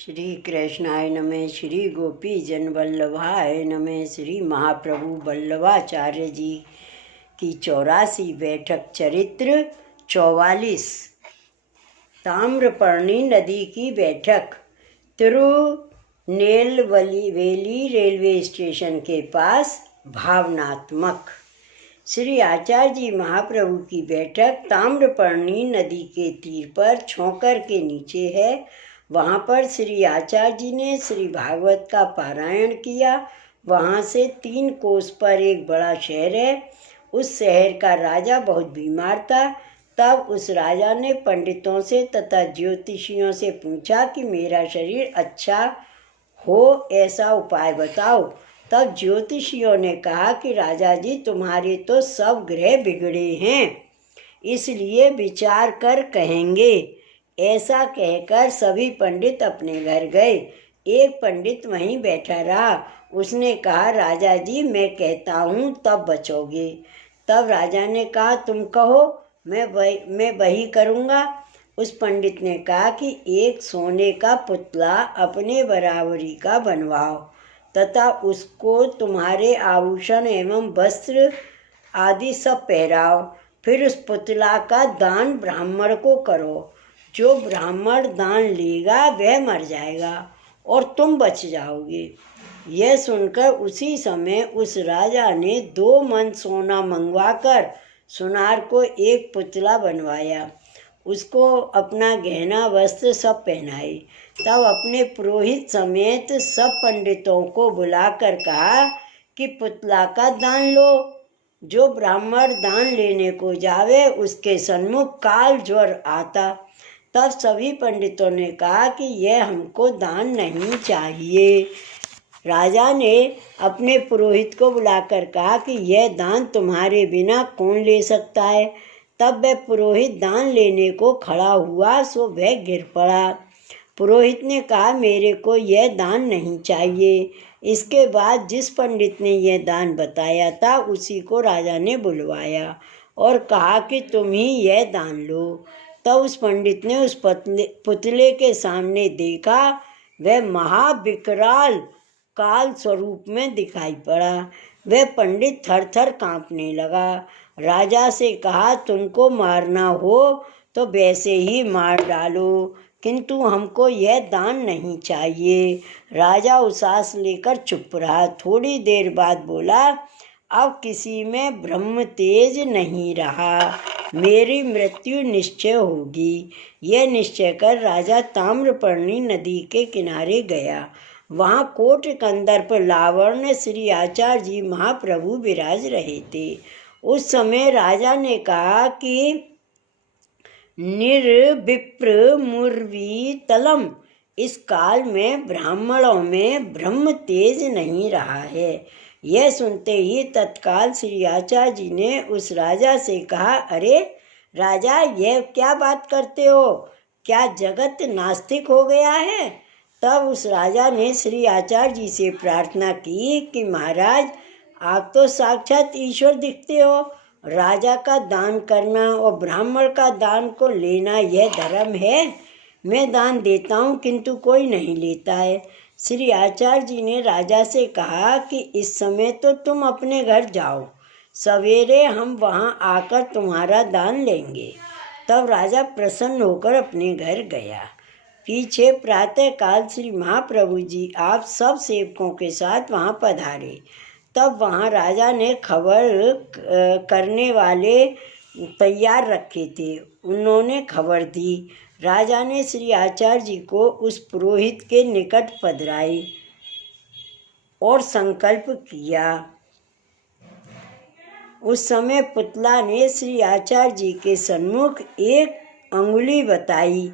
श्री कृष्णाय नमः। श्री गोपी जन वल्लभाय नमः। श्री महाप्रभु वल्लभाचार्य जी की 84 बैठक। चरित्र 44। ताम्रपर्णी नदी की बैठक। तिरुनेलवेली रेलवे स्टेशन के पास भावनात्मक। श्री आचार्य जी महाप्रभु की बैठक ताम्रपर्णी नदी के तीर पर छोकर के नीचे है। वहाँ पर श्री आचार्य जी ने श्री भागवत का पारायण किया। वहाँ से 3 कोस पर एक बड़ा शहर है। उस शहर का राजा बहुत बीमार था। तब उस राजा ने पंडितों से तथा ज्योतिषियों से पूछा कि मेरा शरीर अच्छा हो ऐसा उपाय बताओ। तब ज्योतिषियों ने कहा कि राजा जी तुम्हारे तो सब ग्रह बिगड़े हैं, इसलिए विचार कर कहेंगे। ऐसा कहकर सभी पंडित अपने घर गए। एक पंडित वहीं बैठा रहा। उसने कहा, राजा जी मैं कहता हूँ तब बचोगे। तब राजा ने कहा, तुम कहो, मैं वही करूँगा। उस पंडित ने कहा कि एक सोने का पुतला अपने बराबरी का बनवाओ तथा उसको तुम्हारे आभूषण एवं वस्त्र आदि सब पहराओ। फिर उस पुतला का दान ब्राह्मण को करो। जो ब्राह्मण दान लेगा वह मर जाएगा और तुम बच जाओगे। यह सुनकर उसी समय उस राजा ने 2 मन सोना मंगवाकर सुनार को एक पुतला बनवाया। उसको अपना गहना वस्त्र सब पहनाए। तब अपने पुरोहित समेत सब पंडितों को बुलाकर कहा कि पुतला का दान लो। जो ब्राह्मण दान लेने को जावे उसके सन्मुख काल ज्वर आता। तब सभी पंडितों ने कहा कि यह हमको दान नहीं चाहिए। राजा ने अपने पुरोहित को बुलाकर कहा कि यह दान तुम्हारे बिना कौन ले सकता है। तब वह पुरोहित दान लेने को खड़ा हुआ सो वह गिर पड़ा। पुरोहित ने कहा, मेरे को यह दान नहीं चाहिए। इसके बाद जिस पंडित ने यह दान बताया था उसी को राजा ने बुलवाया और कहा कि तुम ही यह दान लो। तब उस पंडित ने उस पुतले के सामने देखा। वह महाविकराल काल स्वरूप में दिखाई पड़ा। वह पंडित थर थर काँपने लगा। राजा से कहा, तुमको मारना हो तो वैसे ही मार डालो, किंतु हमको यह दान नहीं चाहिए। राजा उसास लेकर चुप रहा। थोड़ी देर बाद बोला, अब किसी में ब्रह्म तेज नहीं रहा, मेरी मृत्यु निश्चय होगी। यह निश्चय कर राजा ताम्रपर्णी नदी के किनारे गया। वहाँ कोट कंदर्प लावण्य श्री आचार्य जी महाप्रभु विराज रहे थे। उस समय राजा ने कहा कि निर्विप्र मुर्वी तलम, इस काल में ब्राह्मणों में ब्रह्म तेज नहीं रहा है। यह सुनते ही तत्काल श्री आचार्य जी ने उस राजा से कहा, अरे राजा, यह क्या बात करते हो? क्या जगत नास्तिक हो गया है? तब उस राजा ने श्री आचार्य जी से प्रार्थना की कि महाराज, आप तो साक्षात ईश्वर दिखते हो। राजा का दान करना और ब्राह्मण का दान को लेना यह धर्म है। मैं दान देता हूँ किंतु कोई नहीं लेता है। श्री आचार्य जी ने राजा से कहा कि इस समय तो तुम अपने घर जाओ, सवेरे हम वहाँ आकर तुम्हारा दान लेंगे। तब राजा प्रसन्न होकर अपने घर गया। पीछे प्रातःकाल श्री महाप्रभु जी आप सब सेवकों के साथ वहाँ पधारे। तब वहाँ राजा ने खबर करने वाले तैयार रखे थे। उन्होंने खबर दी। राजा ने श्री आचार्य जी को उस पुरोहित के निकट पधराए और संकल्प किया। उस समय पुतला ने श्री आचार्य जी के सन्मुख 1 अंगुली बताई।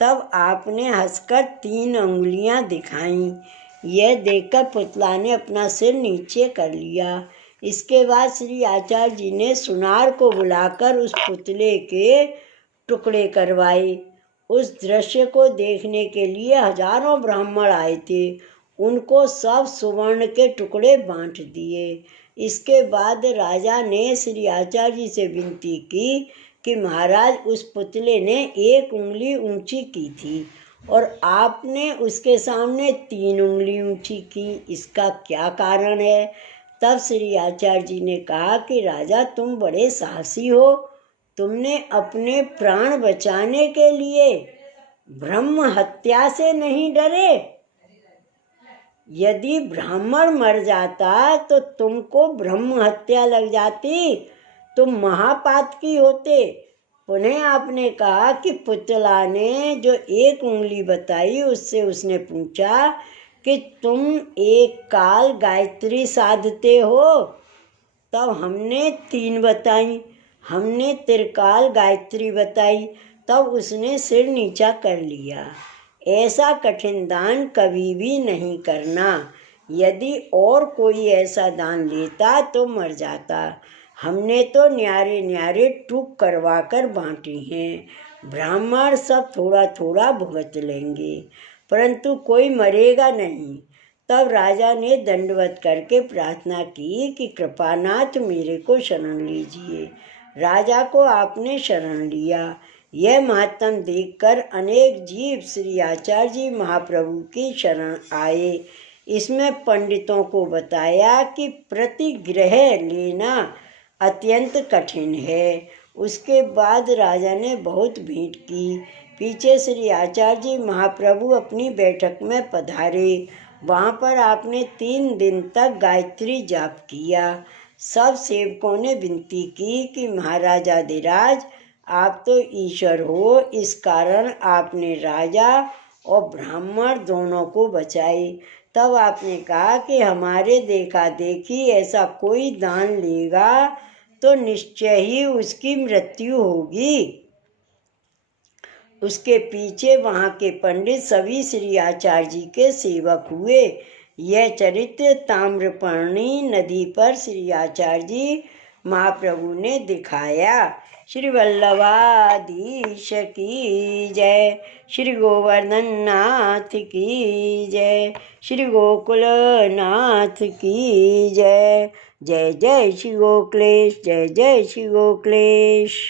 तब आपने हंसकर 3 अंगुलियां दिखाईं। यह देखकर पुतला ने अपना सिर नीचे कर लिया। इसके बाद श्री आचार्य जी ने सुनार को बुलाकर उस पुतले के टुकड़े करवाए। उस दृश्य को देखने के लिए हजारों ब्राह्मण आए थे। उनको सब सुवर्ण के टुकड़े बांट दिए। इसके बाद राजा ने श्री आचार्य जी से विनती की कि महाराज, उस पुतले ने 1 उंगली ऊंची की थी और आपने उसके सामने 3 उंगली ऊंची की, इसका क्या कारण है? तब श्री आचार्य जी ने कहा कि राजा, तुम बड़े साहसी हो, तुमने अपने प्राण बचाने के लिए ब्रह्म हत्या से नहीं डरे। यदि ब्राह्मण मर जाता तो तुमको ब्रह्म हत्या लग जाती, तुम महापातकी होते। पुनः आपने कहा कि पुतला ने जो 1 उंगली बताई, उससे उसने पूछा कि तुम एक काल गायत्री साधते हो? तब हमने 3 बताई। हमने त्रिकाल गायत्री बताई। तब उसने सिर नीचा कर लिया। ऐसा कठिन दान कभी भी नहीं करना। यदि और कोई ऐसा दान लेता तो मर जाता। हमने तो न्यारे न्यारे टूक करवा कर बांटे हैं। ब्राह्मण सब थोड़ा थोड़ा भुगत लेंगे, परंतु कोई मरेगा नहीं। तब राजा ने दंडवत करके प्रार्थना की कि कृपानाथ मेरे को शरण लीजिए। राजा को आपने शरण लिया। यह महात्म देखकर अनेक जीव श्री आचार्य जी महाप्रभु की शरण आए। इसमें पंडितों को बताया कि प्रतिग्रह लेना अत्यंत कठिन है। उसके बाद राजा ने बहुत भेंट की। पीछे श्री आचार्य जी महाप्रभु अपनी बैठक में पधारे। वहाँ पर आपने 3 दिन तक गायत्री जाप किया। सब सेवकों ने विनती की कि महाराजाधिराज, आप तो ईश्वर हो, इस कारण आपने राजा और ब्राह्मण दोनों को बचाई। तब आपने कहा कि हमारे देखा देखी ऐसा कोई दान लेगा तो निश्चय ही उसकी मृत्यु होगी। उसके पीछे वहाँ के पंडित सभी श्री आचार्य जी के सेवक हुए। यह चरित्र ताम्रपर्णी नदी पर श्री आचार्य जी महाप्रभु ने दिखाया। श्री वल्लभाधीश की जय। श्री गोवर्धन नाथ की जय। श्री गोकुल नाथ की जय। जय जय श्री गोकुलेश। जय जय श्री गोकुलेश।